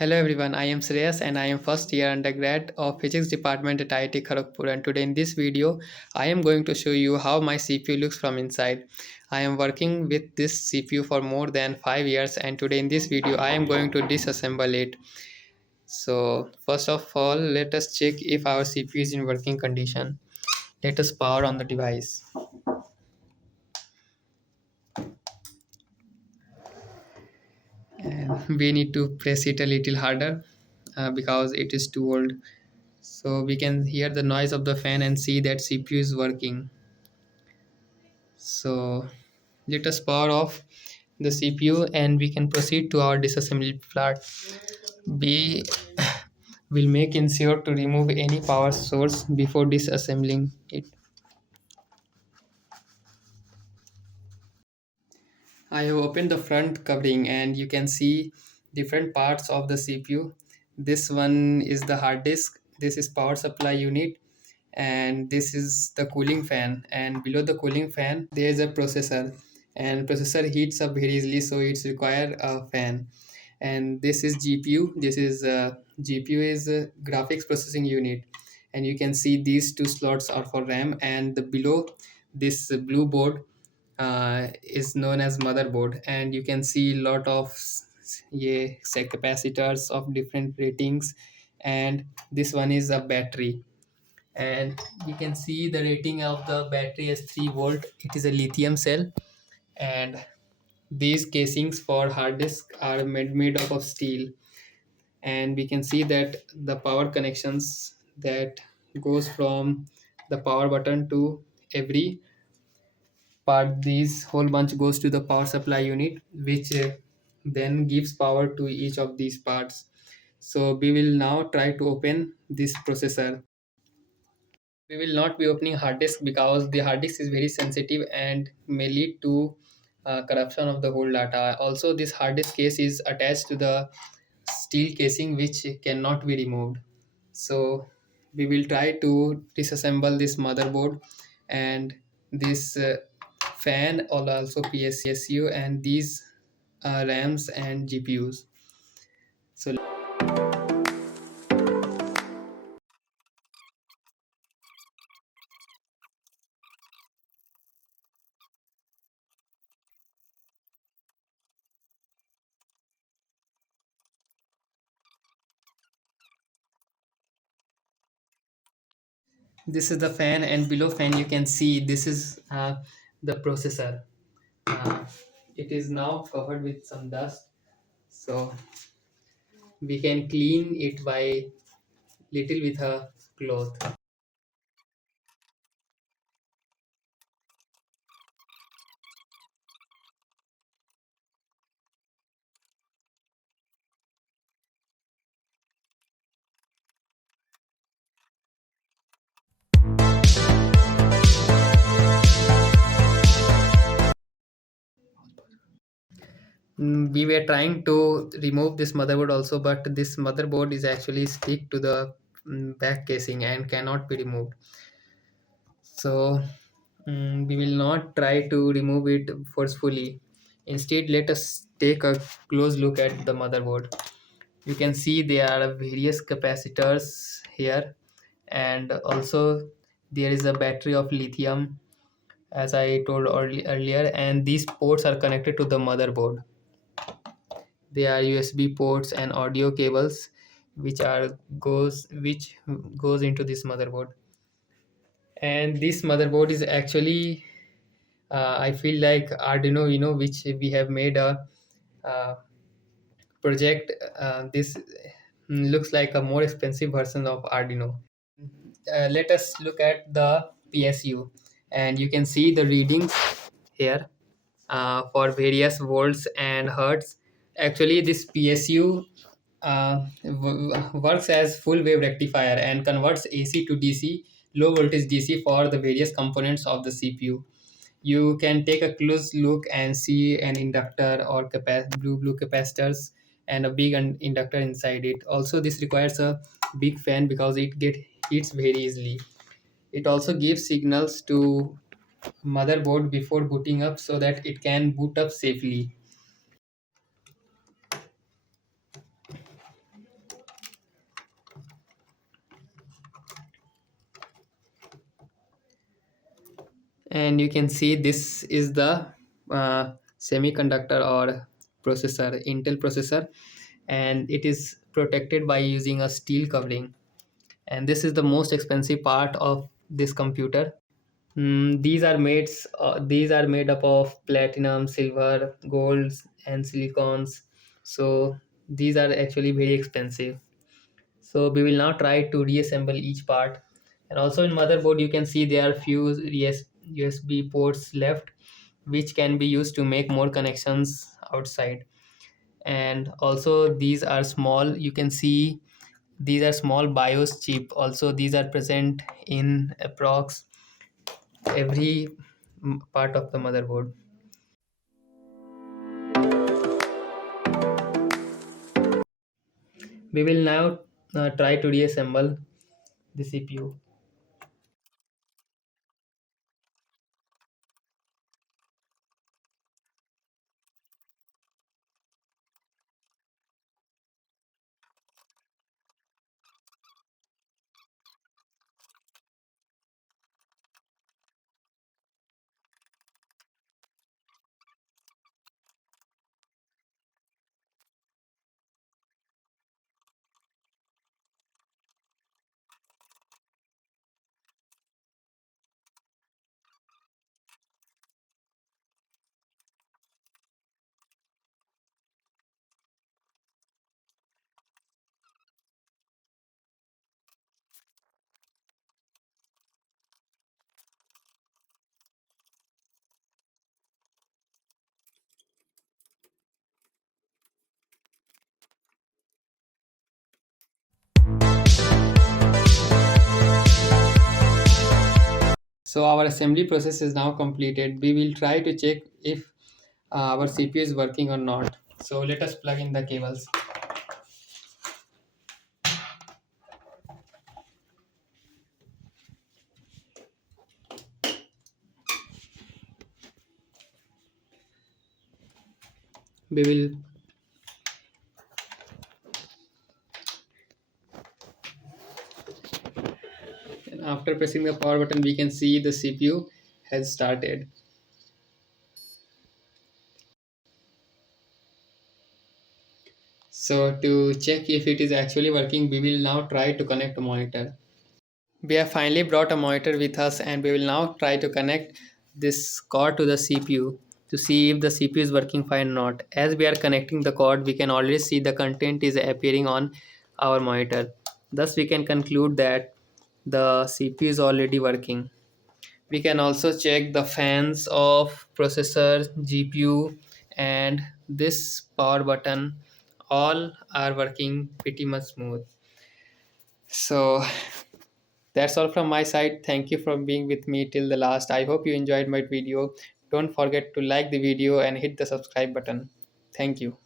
Hello everyone, I am Shreyas and I am first year undergrad of Physics department at IIT Kharagpur, and today in this video I am going to show you how my CPU looks from inside. I am working with this CPU for more than 5 years, and today in this video I am going to disassemble it. So first of all, let us check if our CPU is in working condition. Let us power on the device. And we need to press it a little harder because it is too old. So we can hear the noise of the fan and see that CPU is working. So let us power off the CPU and we can proceed to our disassembly part. We will make ensure to remove any power source before disassembling it. I have opened the front covering and you can see different parts of the CPU. This one is the hard disk, this is power supply unit, and this is the cooling fan, and below the cooling fan there is a processor, and processor heats up very easily, so it's require a fan. And this is GPU. This is GPU is a graphics processing unit, and you can see these two slots are for RAM, and the below this blue board is known as motherboard, and you can see lot of yeah, say capacitors of different ratings, and this one is a battery, and you can see the rating of the battery as 3 volt. It is a lithium cell, and these casings for hard disk are made up of steel, and we can see that the power connections that goes from the power button to every part. These whole bunch goes to the power supply unit, which then gives power to each of these parts. So we will now try to open this processor. We will not be opening hard disk because the hard disk is very sensitive and may lead to corruption of the whole data. Also, this hard disk case is attached to the steel casing which cannot be removed. So we will try to disassemble this motherboard and this fan, or also PSU, and these RAMs and GPUs. So this is the fan, and below fan you can see this is the processor. uh, it is now covered with some dust, so we can clean it by little with a cloth. We were trying to remove this motherboard also, but this motherboard is actually stick to the back casing and cannot be removed. So we will not try to remove it forcefully. Instead, let us take a close look at the motherboard. You can see there are various capacitors here, and also there is a battery of lithium, as I told earlier, and these ports are connected to the motherboard. They are USB ports and audio cables which goes into this motherboard. And this motherboard is actually I feel like Arduino, which we have made a uh, project. This looks like a more expensive version of Arduino. Let us look at the PSU, and you can see the readings here for various volts and hertz. Actually, this PSU works as full wave rectifier and converts AC to DC, low voltage DC, for the various components of the CPU. You can take a close look and see an inductor or blue capacitors and a big inductor inside it. Also, this requires a big fan because it get heats very easily. It also gives signals to motherboard before booting up so that it can boot up safely. And you can see this is the semiconductor or processor, Intel processor, and it is protected by using a steel covering. And this is the most expensive part of this computer. These are made up of platinum, silver, golds, and silicons. So these are actually very expensive. So we will now try to reassemble each part. And also in motherboard, you can see there are few USB ports left, which can be used to make more connections outside. And also these are small. You can see these are small BIOS chip. Also these are present in approx every part of the motherboard. We will now try to reassemble the CPU. So our assembly process is now completed. We will try to check if our CPU is working or not. So let us plug in the cables. We will After pressing the power button, we can see the CPU has started. So to check if it is actually working, we will now try to connect a monitor. We have finally brought a monitor with us, and we will now try to connect this cord to the CPU to see if the CPU is working fine or not. As we are connecting the cord, we can already see the content is appearing on our monitor. Thus, we can conclude that the CPU is already working. We can also check the fans of processor, GPU, and this power button. All are working pretty much smooth. So that's all from my side. Thank you for being with me till the last. I hope you enjoyed my video. Don't forget to like the video and hit the subscribe button. Thank you.